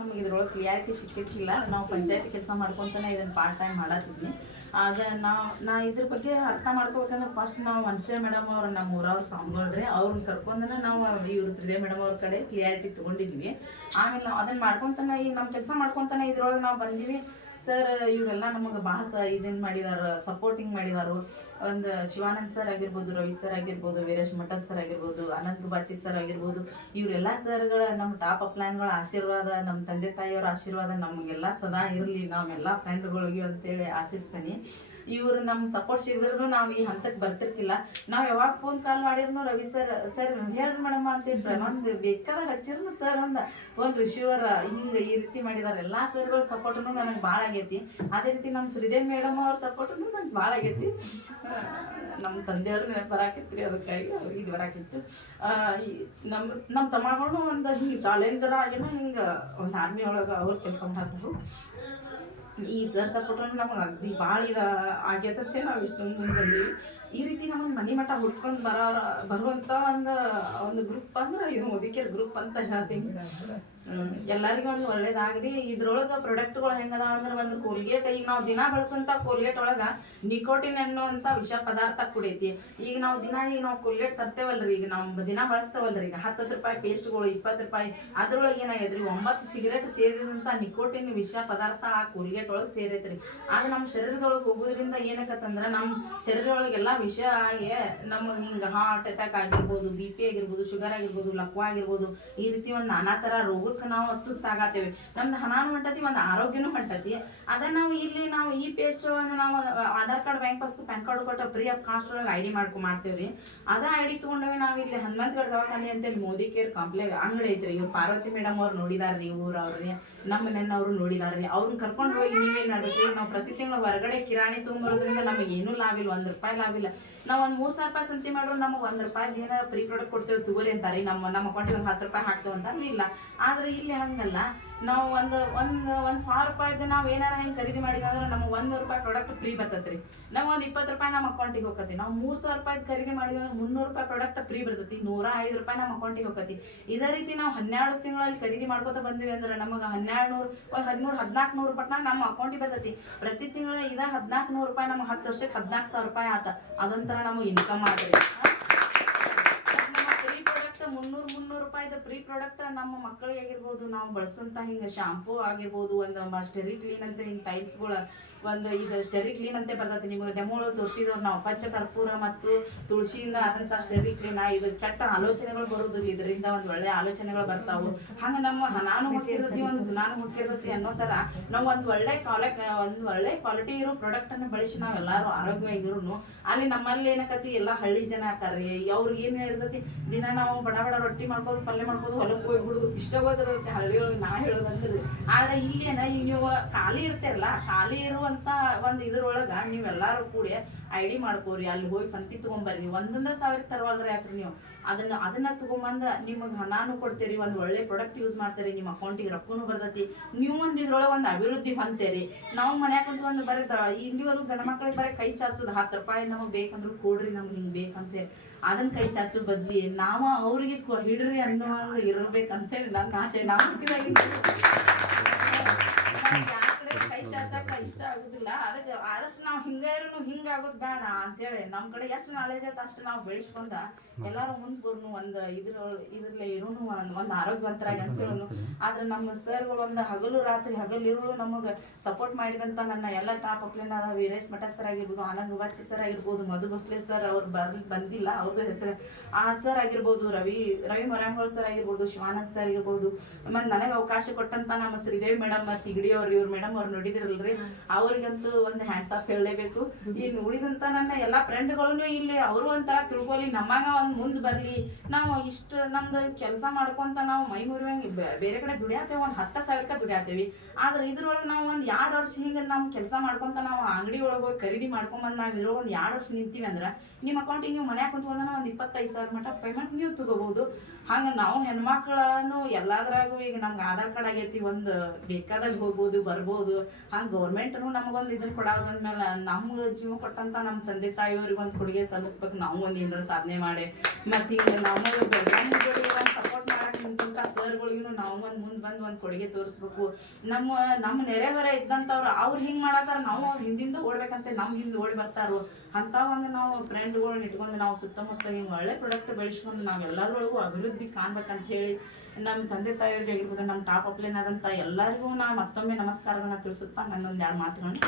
ನಮಗೆ ಇದ್ರೊಳಗೆ ಕ್ಲಿಯಾರಿಟಿ ಸಿಕ್ಕಿರ್ಲಿಲ್ಲ. ನಾವು ಪಂಚಾಯತಿ ಕೆಲಸ ಮಾಡ್ಕೊತಾನೆ ಇದನ್ನು ಪಾರ್ಟ್ ಟೈಮ್ ಮಾಡತ್ತಿದ್ವಿ. ಆಗ ನಾ ಇದ್ರ ಬಗ್ಗೆ ಅರ್ಥ ಮಾಡ್ಕೋಬೇಕಂದ್ರೆ ಫಸ್ಟ್ ನಾವು ಮನುಷ್ಯ ಮೇಡಮ್ ಅವ್ರು ನಮ್ಮ ಊರವ್ರು ಸಾಂಬಳ್ರಿ ಅವ್ರನ್ನ ಕರ್ಕೊಂಡನ ನಾವು ಇವ್ರು ಶ್ರೀದೇವಿ ಮೇಡಮ್ ಅವ್ರ ಕಡೆ ಕ್ಲಿಯಾರಿಟಿ ತೊಗೊಂಡಿದ್ವಿ. ಆಮೇಲೆ ನಾವು ಅದನ್ನು ಮಾಡ್ಕೊತಾನೆ ಈಗ ನಮ್ಮ ಕೆಲಸ ಮಾಡ್ಕೊತಾನೆ ಇದ್ರೊಳಗೆ ನಾವು ಬಂದೀವಿ. ಸರ್ ಇವರೆಲ್ಲ ನಮಗೆ ಭಾಳ ಇದನ್ನು ಮಾಡಿದಾರೆ, ಸಪೋರ್ಟಿಂಗ್ ಮಾಡಿದಾರು. ಒಂದು ಶಿವಾನಂದ್ ಸರ್ ಆಗಿರ್ಬೋದು, ರವಿ ಸರ್ ಆಗಿರ್ಬೋದು, ವೀರೇಶ್ ಮಠ ಸರ್ ಆಗಿರ್ಬೋದು, ಅನಂತ್ ಬಾಚಿ ಸರ್ ಆಗಿರ್ಬೋದು, ಇವರೆಲ್ಲ ಸರ್ಗಳ ನಮ್ಮ ಟಾಪ್ ಅಪ್ಲೈನ್ಗಳ ಆಶೀರ್ವಾದ, ನಮ್ಮ ತಂದೆ ತಾಯಿಯವರ ಆಶೀರ್ವಾದ ನಮಗೆಲ್ಲ ಸದಾ ಇರಲಿ, ನಾವೆಲ್ಲ ಫ್ರೆಂಡ್ಗಳಿಗೆ ಅಂತೇಳಿ ಆಶಿಸ್ತೀನಿ. ಇವರು ನಮ್ಮ ಸಪೋರ್ಟ್ ಸಿಗಿದ್ರು ನಾವು ಈ ಹಂತಕ್ಕೆ ಬರ್ತಿರ್ತಿಲ್ಲ. ನಾವು ಯಾವಾಗ ಫೋನ್ ಕಾಲ್ ಮಾಡಿದ್ರು ರವಿ ಸರ್ ಹೇಳ್ರಿ ಮೇಡಮ್ ಅಂತ ಒಂದು ಬೇಕಾದಾಗ ಹಚ್ಚಿದ್ರು ಸರ್ ಒಂದು ಫೋನ್ ರಿಸೀವರ್ ಹಿಂಗೆ ಈ ರೀತಿ ಮಾಡಿದಾರೆ. ಎಲ್ಲ ಸರ್ಗಳ ಸಪೋರ್ಟನ್ನು ನನಗೆ ಭಾಳ ಆಗೈತಿ. ಅದೇ ರೀತಿ ನಮ್ಮ ಶ್ರೀದೇವಿ ಮೇಡಮ್ ಅವ್ರ ಸಪೋರ್ಟನ್ನು ನನಗೆ ಭಾಳ ಆಗೈತಿ. ನಮ್ಮ ತಂದೆಯವ್ರು ನೆನಪು ಬರಾಕಿತ್ತು, ಅದಕ್ಕಾಗಿ ಇದು ಬರಾಕಿತ್ತು. ನಮ್ಮ ತಮ್ಮಗಳು ಒಂದು ಹಿಂಗೆ ಚಾಲೆಂಜರ್ ಆಗಿನ ಹಿಂಗೆ ಒಂದು ಆರ್ಮಿ ಒಳಗೆ ಅವ್ರು ಕೆಲಸ ಮಾಡ್ತಾರೆ. ಈ ಸರ್ ಸಪೋರ್ಟನ್ನು ನಮಗೆ ಅಗ್ದಿ ಭಾಳ ಇದು ಆಗ್ಯದಂತೆ ನಾವು ಇಷ್ಟೊಂದು ಮುಂದೆ ಬಂದೀವಿ. ಈ ರೀತಿ ನಮಗೆ ಮನೆ ಮಠ ಹುಡ್ಕೊಂಡು ಬರುವಂಥ ಒಂದು ಗ್ರೂಪ್ ಅಂದ್ರೆ ಇದು ಮುದುಕಿಯರ ಗ್ರೂಪ್ ಅಂತ ಹೇಳ್ತೀನಿ. ಎಲ್ಲರಿಗೂ ಒಂದು ಒಳ್ಳೇದಾಗಲಿ. ಇದ್ರೊಳಗೆ ಪ್ರಾಡಕ್ಟ್ಗಳು ಹೆಂಗದ ಅಂದ್ರೆ ಒಂದು ಕೋಲ್ಗೇಟ್, ಈಗ ನಾವು ದಿನ ಬಳಸುವಂಥ ಕೋಲ್ಗೇಟ್ ಒಳಗೆ ನಿಕೋಟಿನ್ ಅನ್ನುವಂಥ ವಿಷ ಪದಾರ್ಥ ಕುಡೈತಿ. ಈಗ ನಾವು ಕೋಲ್ಗೇಟ್ ತರ್ತೇವಲ್ರಿ, ಈಗ ನಾವು ದಿನ ಬಳಸ್ತೇವಲ್ರಿ, ಈಗ 10 ರೂಪಾಯಿ ಪೇಸ್ಟ್ಗಳು 20 ರೂಪಾಯಿ, ಅದ್ರೊಳಗೆ ಏನಾಗೈತ್ರಿ 9 ಸಿಗರೇಟ್ ಸೇರಿದಂಥ ನಿಕೋಟಿನ್ ವಿಷ ಪದಾರ್ಥ ಆ ಕೋಲ್ಗೇಟ್ ಒಳಗೆ ಸೇರೈತ್ರಿ. ಆಗ ನಮ್ಮ ಶರೀರದೊಳಗೆ ಹೋಗೋದ್ರಿಂದ ಏನಾಗತ್ತಂದ್ರೆ ನಮ್ಮ ಶರೀರದೊಳಗೆಲ್ಲ ವಿಷ ಆಗಿ ನಮಗೆ ಹಿಂಗೆ ಹಾರ್ಟ್ ಅಟ್ಯಾಕ್ ಆಗಿರ್ಬೋದು, BP ಆಗಿರ್ಬೋದು, ಶುಗರ್ ಆಗಿರ್ಬೋದು, ಲಕ್ವ ಆಗಿರ್ಬೋದು, ಈ ರೀತಿ ಒಂದು ನಾನಾ ಥರ ರೋಗಕ್ಕೆ ನಾವು ತುತ್ತಾಗತ್ತೇವೆ. ನಮ್ದು ಹಣಾನು ಹೊಂಟತಿ, ಒಂದು ಆರೋಗ್ಯನೂ ಹೊಂಟತಿ. ಅದೇ ನಾವು ಈ ಪೇಸ್ಟ್ ನಾವು Aadhaar card, bank passbook, PAN card ಕೊಟ್ಟು ಫ್ರೀ ಆಫ್ ಕಾಸ್ಟ್ ಒಳಗೆ ID ಮಾಡ್ತೇವ್ರಿ. ಅದ ID ತೊಗೊಂಡವಿ ನಾವು ಇಲ್ಲಿ ಹನುಮಂತಗಢ ದವಾಖಾನೆ ಅಂತೇಳಿ ಮೋದಿ ಕೇರ್ ಕಾಂಪ್ಲೆಕ್ಸ್ ಅಂಗಡಿ ಐತ್ರಿ. ಇವ್ರು ಪಾರ್ವತಿ ಮೇಡಮ್ ಅವ್ರು ನೋಡಿದಾರ್ರಿ, ಊರವ್ರಿ ನಮ್ಮ ನೆನ್ನವ್ರು ನೋಡಿದಾರ್ರಿ. ಅವ್ರನ್ನ ಕರ್ಕೊಂಡು ಹೋಗಿ ನೀವೇನು ಮಾಡ್ಬೇಕ್ರಿ, ನಾವು ಪ್ರತಿ ತಿಂಗಳು ಹೊರಗಡೆ ಕಿರಾಣಿ ತೊಗೊಂಬರೋದ್ರಿಂದ ನಮಗೆ ಏನೂ ಲಾಭ ಇಲ್ಲ, 1 ರೂಪಾಯಿ ಲಾಭ ಇಲ್ಲ. ನಾವು ಒಂದು 3,000 ರೂಪಾಯಿ ಸಂತಿ ಮಾಡ್ರು ನಮಗೆ 1 ರೂಪಾಯಿ ಏನಾರ ಫ್ರೀ ಪ್ರಾಡಕ್ಟ್ ಕೊಡ್ತೇವೆ ತಗೋರಿ ಅಂತಾರೆ. ನಮ್ಮ ಅಕೌಂಟಿಗೆ ಒಂದು 10 ರೂಪಾಯಿ ಹಾಕ್ತೇವೆ ಅಂತಾರೆ. ಇಲ್ಲ, ಆದ್ರೆ ಇಲ್ಲಿ ಹಂಗಲ್ಲ. ನಾವು ಒಂದು 1,000 ರೂಪಾಯಿದು ನಾವು ಏನಾರ ಹೆಂಗೆ ಖರೀದಿ ಮಾಡಿದ್ವಿ ಅಂದ್ರೆ ನಮಗೆ 100 ರೂಪಾಯಿ ಪ್ರಾಡಕ್ಟ್ ಫ್ರೀ ಬರ್ತೈತ್ರಿ. ನಾವು ಒಂದು 20 ರೂಪಾಯಿ ನಮ್ಮ ಅಕೌಂಟಿಗೆ ಹೋಗತಿ. ನಾವು 3,000 ರೂಪಾಯಿ ಖರೀದಿ ಮಾಡಿದ್ವಿ ಅಂದ್ರೆ 300 ರೂಪಾಯಿ ಪ್ರಾಡಕ್ಟ್ ಫ್ರೀ ಬರ್ತೈತಿ, 105 ರೂಪಾಯಿ ನಮ್ಮ ಅಕೌಂಟಿಗೆ ಹೋಗತಿ. ಇದೇ ರೀತಿ ನಾವು 12 ತಿಂಗಳಲ್ಲಿ ಖರೀದಿ ಮಾಡ್ಕೋತ ಬಂದಿವಿ ಅಂದ್ರೆ ನಮಗೆ 1200, 1300, 1400 ರೂಪಾಯಿ ನಮ್ಮ ಅಕೌಂಟಿಗೆ ಬರ್ತೈತಿ. ಪ್ರತಿ ತಿಂಗಳ 1400 ರೂಪಾಯಿ ನಮಗೆ 10 ವರ್ಷಕ್ಕೆ 14,000 ರೂಪಾಯಿ ಆತ. ಅದೊಂಥರ ನಮಗೆ ಇನ್ಕಮ್ ಆಗ್ತದೆ. 300 ರೂಪಾಯಿದ ಫ್ರೀ ಪ್ರಾಡಕ್ಟ್ ನಮ್ಮ ಮಕ್ಕಳಿಗೆ ಆಗಿರ್ಬೋದು, ನಾವು ಬಳಸುವಂಥ ಹಿಂಗೆ ಶಾಂಪೂ ಆಗಿರ್ಬೋದು, ಒಂದು ಸ್ಟೆರಿ ಕ್ಲೀನ್ ಅಂತ ಹಿಂಗೆ ಟೈಲ್ಸ್ಗಳು ಒಂದು ಇದು ಸ್ಟೆರಿ ಕ್ಲೀನ್ ಅಂತ ಬರ್ತೈತಿ. ನಿಮಗೆ ಡೆಮೋಗಳು ತೋರಿಸಿದವ್ರು ನಾವು ಪಚ್ಚ ಕರ್ಪೂರ ಮತ್ತು ತುಳಸಿಯಿಂದ ಆದಂಥ ಸ್ಟೆರಿ ಕ್ಲೀನ್. ಇದು ಕೆಟ್ಟ ಆಲೋಚನೆಗಳು ಬರೋದಿಲ್ಲ, ಇದರಿಂದ ಒಂದು ಒಳ್ಳೆ ಆಲೋಚನೆಗಳು ಬರ್ತಾವು. ಹಂಗೆ ನಮ್ಮ ನಾನು ಹೊಕ್ಕಿರ್ತೈತಿ, ಒಂದು ಗುಣಾನು ಹೊಕ್ಕಿರ್ತೈತಿ ಅನ್ನೋ ಥರ ನಾವು ಒಂದು ಒಳ್ಳೆ ಕ್ವಾಲಿಟಿ ಇರೋ ಪ್ರಾಡಕ್ಟನ್ನು ಬಳಸಿ ನಾವೆಲ್ಲರೂ ಆರೋಗ್ಯವಾಗಿರು. ಅಲ್ಲಿ ನಮ್ಮಲ್ಲಿ ಏನಕತಿ ಎಲ್ಲ ಹಳ್ಳಿ ಜನ ಆಕಾರ್ರಿ, ಅವ್ರಿಗೆ ಏನು ಇರ್ತೈತಿ, ದಿನ ನಾವು ಬಡ ರೊಟ್ಟಿ ಮಾಡ್ಬೋದು, ಪಲ್ಯ ಮಾಡ್ಬೋದು, ಹೊಲಕ್ಕೆ ಹೋಗಿ ಬಿಡೋದು ಇಷ್ಟ ಹೋದಿರುತ್ತೆ ಹಳ್ಳಿಯೊಳಗೆ. ನಾ ಹೇಳೋದಂದ್ರೆ ಆದ್ರೆ ಇಲ್ಲೇನ ಈಗ ನೀವು ಖಾಲಿ ಇರ್ತೀರಲ್ಲ, ಖಾಲಿ ಇರುವಂತ ಒಂದು ಇದ್ರೊಳಗ ನೀವೆಲ್ಲರೂ ಕೂಡ ID ಮಾಡ್ಕೋರಿ. ಅಲ್ಲಿ ಹೋಗಿ ಸಂತಿ ತೊಗೊಂಬರ್ರಿ. 1,000 ತರವಲ್ರಿ ಯಾಕ್ರಿ ನೀವು ಅದನ್ನ ತೊಗೊಂಬಂದು ನಿಮಗೆ ಹಣಾನು ಕೊಡ್ತೀರಿ, ಒಂದು ಒಳ್ಳೆ ಪ್ರಾಡಕ್ಟ್ ಯೂಸ್ ಮಾಡ್ತೀರಿ, ನಿಮ್ಮ ಅಕೌಂಟಿಗೆ ರೊಕ್ಕನೂ ಬರ್ತೈತಿ, ನೀವು ಒಂದು ಇದ್ರೊಳಗೆ ಒಂದು ಅಭಿವೃದ್ಧಿ ಹೊಂದ್ತೀರಿ. ನಾವು ಮನ್ಯಾಗ ಕುಂತು ಒಂದು ಬರೀ ಇಲ್ಲಿವರೆಗೂ ಗಂಡ ಮಕ್ಳಿಗೆ ಬರೀ ಕೈ ಚಾಚೋದು, 10 ರೂಪಾಯಿ ನಮಗೆ ಬೇಕಂದ್ರು ಕೊಡ್ರಿ, ನಮ್ಗೆ ಹಿಂಗೆ ಬೇಕಂತೇಳಿ ಅದನ್ನ ಕೈ ಚಾಚೋ ಬದ್ಲಿ ನಾವು ಅವ್ರಿಗೆ ಹಿಡ್ರಿ ಅನ್ನುವಂಗೆ ಇರ್ಬೇಕಂತೇಳಿ ನನ್ನ ಆಸೆ. ನಾವು ಕೈ ಚಾಚಕ ಇಷ್ಟ ಆಗುದಿಲ್ಲ. ಅದಕ್ಕೆ ಆದಷ್ಟು ನಾವು ಹಿಂಗಾಗೋದು ಬೇಡ ಅಂತೇಳಿ ನಮ್ಮ ಕಡೆ ಎಷ್ಟು ನಾಲೆಜ್ ಐತೆ ಅಷ್ಟು ನಾವು ಬೆಳೆಸ್ಕೊಂಡ ಎಲ್ಲರೂ ಮುಂದೆ ಬರೋನು, ಒಂದು ಇದ್ರಲ್ಲೇ ಇರೋನು, ಒಂದು ಆರೋಗ್ಯವಂತರಾಗಿ ಅಂತೇಳೋನು. ಆದ್ರೆ ನಮ್ಮ ಸರ್ಗಳು ಒಂದು ಹಗಲು ಇರೋಳು ನಮಗೆ ಸಪೋರ್ಟ್ ಮಾಡಿದಂಥ ನನ್ನ ಎಲ್ಲ ಟಾಪ್ ಅಪ್ಲೈನ್ ಆದ ವೀರೇಶ್ ಮಠ ಸರ್ ಆಗಿರ್ಬೋದು, ಆನಂದ್ ಬಾಚಿ ಸರ್ ಆಗಿರ್ಬೋದು, ಮಧು ಬಸ್ಲೆ ಸರ್ ಅವ್ರು ಬಂದಿಲ್ಲ, ಅವ್ರದ್ದು ಹೆಸರು ಆ ಸರ್ ಆಗಿರ್ಬೋದು, ರವಿ ಮೊರಾಂಗೋಳ್ ಸರ್ ಆಗಿರ್ಬೋದು, ಶಿವಾನಂದ್ ಸರ್ ಆಗಿರ್ಬೋದು, ಮತ್ತು ನನಗೆ ಅವಕಾಶ ಕೊಟ್ಟಂತ ನಮ್ಮ ಶ್ರೀದೇವಿ ಮೇಡಮ್ ಮತ್ತು ತಿಗಡಿಯವ್ರು, ಇವ್ರ ಮೇಡಮ್ ಅವ್ರು ನೋಡಿದಿರಲ್ರಿ, ಅವ್ರಿಗಂತೂ ಒಂದು ಹ್ಯಾಂಡ್ಸ್ ಆಫ್ ಹೇಳಲೇಬೇಕು. ಇನ್ನು ಉಳಿದಂಥ ನನ್ನ ಎಲ್ಲ ಫ್ರೆಂಡ್ಗಳು ಇಲ್ಲಿ ಅವರು ಒಂಥರ ತಿಳ್ಕೊಲಿ, ನಮ್ಮಾಗ ಒಂದು ಮುಂದೆ ಬರಲಿ. ನಾವು ಇಷ್ಟು ನಮ್ದು ಕೆಲಸ ಮಾಡ್ಕೊಂತ ನಾವು ಮೈ ಮುರಿವಂಗೆ ಬೇರೆ ಕಡೆ ದುಡಿಯಾತೇವೆ, ಒಂದು 10,000 ದುಡಿಯಾತೇವಿ. ಆದ್ರೆ ಇದ್ರೊಳಗೆ ನಾವು ಒಂದು 2 ವರ್ಷ ಹಿಂಗೆ ನಾವು ಕೆಲಸ ಮಾಡ್ಕೊಂತ ನಾವು ಅಂಗಡಿ ಒಳಗೆ ಹೋಗಿ ಖರೀದಿ ಮಾಡ್ಕೊಂಬಂದು ನಾವು ಇದ್ರೊಳಗೆ ಒಂದು 2 ವರ್ಷ ನಿಂತೀವಿ ಅಂದ್ರೆ ನಿಮ್ಮ ಅಕೌಂಟಿಗೆ ನೀವು ಮನ್ಯಾಗ ಕುಂತ್ಕೊಂಡ ಒಂದು 25,000 ಮಟ್ಟ ಪೇಮೆಂಟ್ ನೀವು ತಗೋಬಹುದು. ಹಂಗೆ ನಾವು ಹೆಣ್ಮಕ್ಳನ್ನು ಎಲ್ಲದ್ರಾಗೂ ಈಗ ನಮ್ಗೆ ಆಧಾರ್ ಕಾರ್ಡ್ ಆಗೈತಿ, ಒಂದು ಬೇಕಾದಲ್ಲಿ ಹೋಗ್ಬೋದು ಬರ್ಬೋದು. ಹಂಗೆ ಗೌರ್ಮೆಂಟ್ನು ನಮಗೊಂದು ಇದನ್ನು ಕೊಡೋದಂದ್ಮೇಲೆ ನಮ್ಗೆ ಜೀವ ಕೊಟ್ಟಂತ ನಮ್ಮ ತಂದೆ ತಾಯಿಯವ್ರಿಗೆ ಒಂದು ಕೊಡುಗೆ ಸಲ್ಲಿಸ್ಬೇಕು. ನಾವು ಒಂದು ಏನಾರು ಸಾಧನೆ ಮಾಡಿ ಮತ್ತು ಹಿಂಗೆ ನಮಗೆ ಒಂದು ಸಪೋರ್ಟ್ ಮಾಡಕ್ಕೆ ಇಂಥ ಸರ್ಗಳಿಗೂ ನಾವು ಒಂದು ಮುಂದೆ ಬಂದು ಒಂದು ಕೊಡುಗೆ ತೋರಿಸ್ಬೇಕು. ನಮ್ಮ ನೆರೆ ಹೊರೆ ಇದ್ದಂಥವ್ರು ಅವ್ರು ಹಿಂಗೆ ಮಾಡತ್ತಾರ, ನಾವು ಅವ್ರ ಹಿಂದಿಂದ ಓಡ್ಬೇಕಂತ ನಮ್ಮ ಹಿಂದೆ ಓಡಿ ಬರ್ತಾರೋ ಅಂತ ಒಂದು ನಾವು ಫ್ರೆಂಡ್ಗಳನ್ನ ಇಟ್ಕೊಂಡು ನಾವು ಸುತ್ತಮುತ್ತ ಹಿಂಗೆ ಒಳ್ಳೆ ಪ್ರಾಡಕ್ಟ್ ಬೆಳೆಸ್ಕೊಂಡು ನಾವು ಎಲ್ಲರೊಳಗೂ ಅಭಿವೃದ್ಧಿ ಕಾಣ್ಬೇಕಂತ ಹೇಳಿ ನಮ್ಮ ತಂದೆ ತಾಯಿಯವ್ರಿಗೆ ಆಗಿರ್ಬೋದು, ನಮ್ಮ ಟಾಪ್ ಅಪ್ಲೈನ್ ಆದಂಥ ಎಲ್ಲರಿಗೂ ನಾ ಮತ್ತೊಮ್ಮೆ ನಮಸ್ಕಾರಗಳನ್ನ ತಿಳಿಸುತ್ತಾ ನನ್ನೊಂದು 2 ಮಾತುಗಳನ್ನು